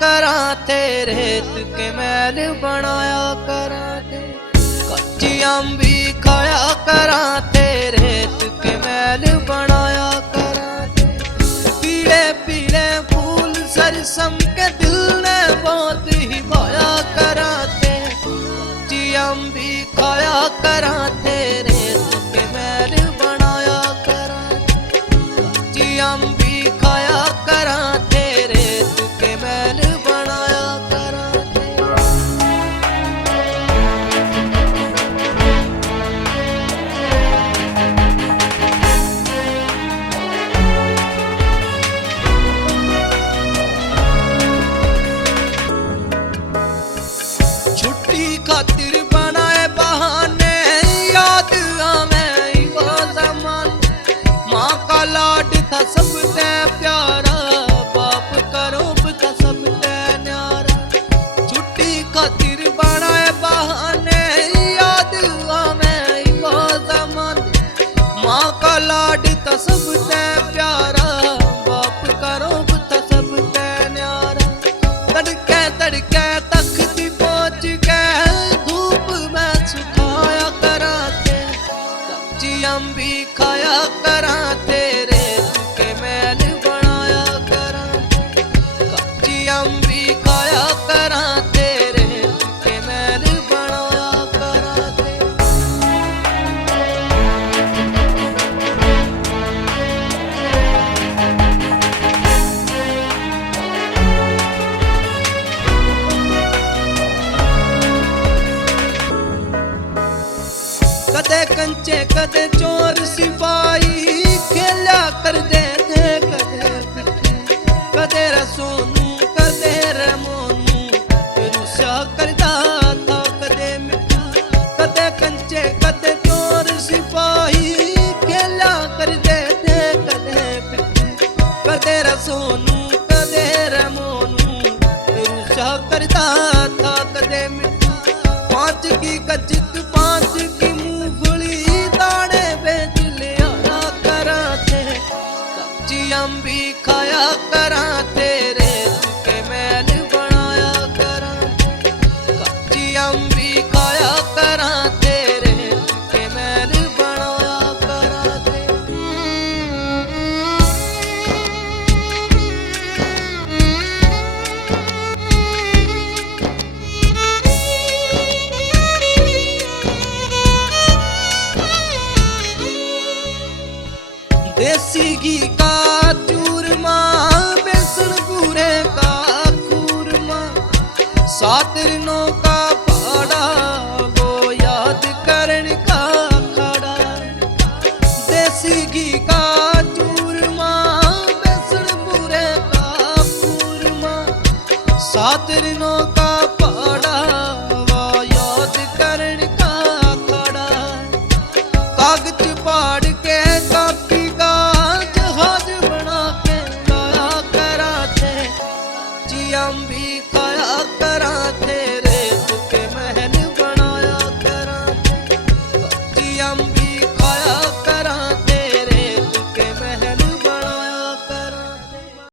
करा थे, रेत के महल बनाया करा थे। कच्ची अम्बी खाया करा थे, रेत के महल बनाया करा थे। पीले पीले फूल सरसम के दिल ने बहुत ही भाया करा थे। कच्ची अम्बी खाया करा थे, रेत के महल बनाया करा थे। कच्ची अम्बी खाया करा थे, रेत के महल बनाया करा थे। छुट्टी खातिर बनाए बहाने, याद आवे वो ज़मान। माँ का लाड था सबसे प्यारा, बाप का रूप था सबसे न्यारा। छुट्टी खातिर बनाए बहाने, याद आवे वो ज़मान। माँ का लाड था सबसे प्यारा, बाप का रूप था सबसे न्यारा। तड़के तड़के तख्ती पहुँच के धूप में सुखाया करा थे। कच्ची अम्बी खाया करा थे, रेत के महल बनाया करा थे। कच्ची अम्बी खाया करा थे, रेत के महल बनाया करा थे। कदे कंचे कदे चोर सिपाही, खेला कर दे थे कदे पिट्ठे। कदे रसोनू कदे रमोनू, रुसा करदा था कदे मिठा। कदे कंचे कदे चोर सिपाही, खेला कर दे थे कदे पिट्ठे। कदे रसोनू कदे रमोनू, रुसा करदा था कदे मिठा। पाँच की कचित पाँच की मूंगफली, दाने बेच ले आया करा थे। कच्ची अम्बी खाया करा थे, रेत के महल बनाया करा थे। कच्ची अम्बी खाया करा थे, रेत के महल बनाया करा थे। देसी घी का चूरमा, बेसन पूरे का खूरमा। 7 दिनों का पाड़ा, वो याद करने का खाड़ा। देसी घी का चूरमा, बेसन पूरे का खूरमा। 7 दिनों का पाड़ा, वो याद करने का खाड़ा। कागज पाड़ के कापी का जहाज बना के लाया करा थे। कच्ची अम्बी खाया करा थे,